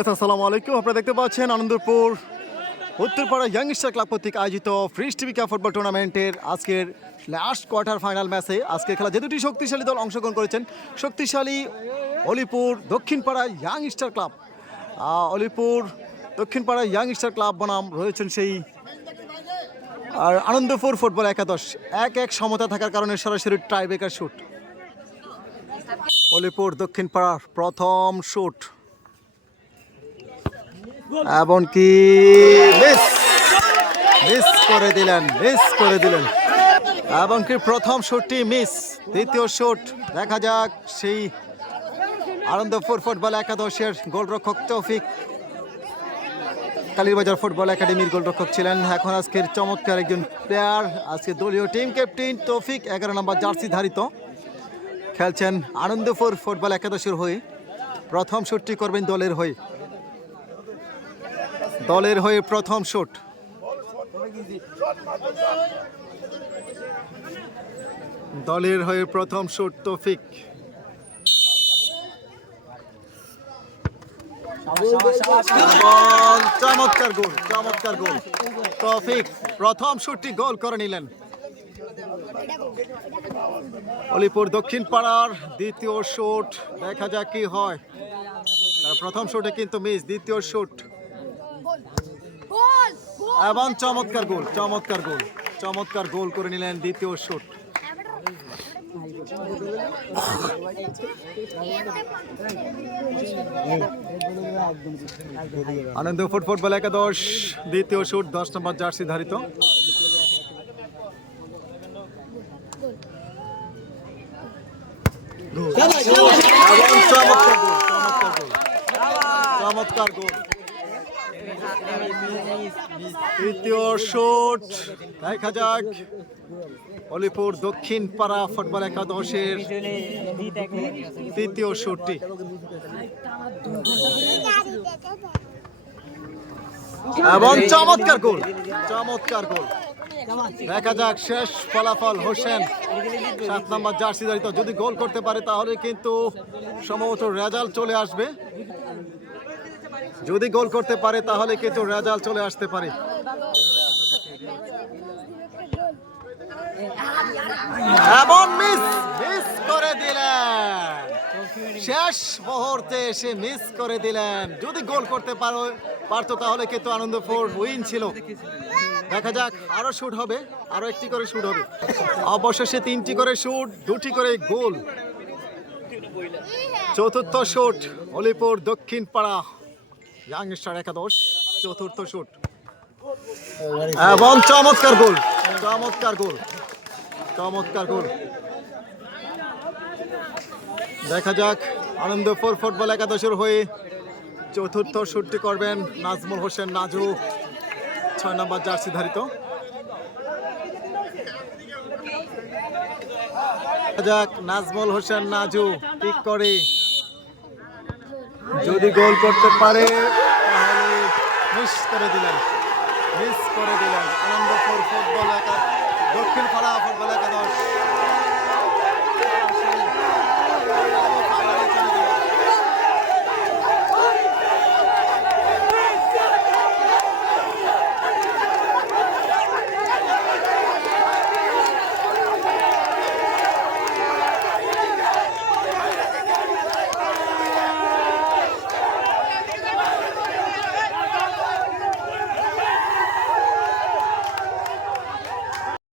আসসালামু আলাইকুম। আপনারা দেখতে পাচ্ছেন আনন্দপুর উত্তরপাড়া ইয়াংস্টার ক্লাব কর্তৃক আয়োজিত ফ্রিজ টিভি কাপ ফুটবল টুর্নামেন্টের আজকের লাস্ট কোয়ার্টার ফাইনাল ম্যাচে আজকে খেলা যে দুটি শক্তিশালী দল অংশগ্রহণ করেছেন। শক্তিশালী Alipur Dakshinpara youngster club, Alipur Dakshinpara youngster club বনাম রয়েছেন সেই আর আনন্দপুর ফুটবল একাদশ। 1-1 সমতা থাকার কারণে সরাসরি টাইব্রেকার শুট। অলিপুর দক্ষিণপাড়ার প্রথম শুট এমনকি মিস করে দিলেন এমনকি প্রথম শুটটি মিস। দ্বিতীয় শুট দেখা যাক সেই আনন্দপুর ফুটবল একাদশের গোলরক্ষক তৌফিক, কালীবাজার ফুটবল একাডেমির গোলরক্ষক ছিলেন, এখন আজকের চমৎকার একজন প্লেয়ার, আজকে দলীয় টিম ক্যাপ্টেন তৌফিক 11 নম্বর জার্সি ধারিত, খেলছেন আনন্দপুর ফুটবল একাদশের হয়ে। প্রথম শুটটি করবেন দলের হয়ে প্রথম শুট। দলের হয়ে প্রথম শুট তৌফিক। চমৎকার গোল তৌফিক প্রথম শুটটি গোল করে নিলেন। অলিপুর দক্ষিণ পাড়ার দ্বিতীয় শুট, দেখা যাক কি হয়। প্রথম শুটে কিন্তু মিস, দ্বিতীয় শুট এবং চমৎকার গোল করে নিলেন দ্বিতীয় শুট। আনন্দপুর ফুটবল একাদশ দ্বিতীয় শুট 10 নম্বর জার্সি ধারিত। চমৎকার গোল। তৃতীয় শুট দেখা যাক অলিপুর দক্ষিণ পাড়া ফুটবল একাদশের তৃতীয় শুটটি এবং চমৎকার গোল। দেখা যাক শেষ ফলাফল। হোসেন 7 নম্বর জার্সি ধারিত যদি গোল করতে পারে তাহলে কিন্তু সম্ভবত রেজাল্ট চলে আসবে। যদি গোল করতে পারে তাহলে কিন্তু রেজাল্ট চলে আসতে পারে। এবং মিস করে দিলেন, শেষ মুহূর্তে এসে মিস করে দিলেন। যদি গোল করতে পারতো তাহলে কিন্তু আনন্দপুর উইন ছিল। দেখা যাক আরো শুট হবে, আরো একটি করে শুট হবে, অবশেষে 3টি করে শুট, 2টি করে গোল। চতুর্থ শুট অলিপুর দক্ষিণ পাড়া ইয়াংস্টার একাদশ, চতুর্থ শুট এবং চমৎকার গোল। দেখা যাক আনন্দপুর ফুটবল একাদশের হয়ে চতুর্থ শুটটি করবেন নাজমুল হোসেন নাজু, 6 নম্বর জার্সি ধারিত। যাক নাজমুল হোসেন নাজু পিক করে, যদি গোল করতে পারে তাহলে মিস করে দিলেন। আনন্দপুর ফুটবল দক্ষিণ পাড়া ফুটবল একাদশ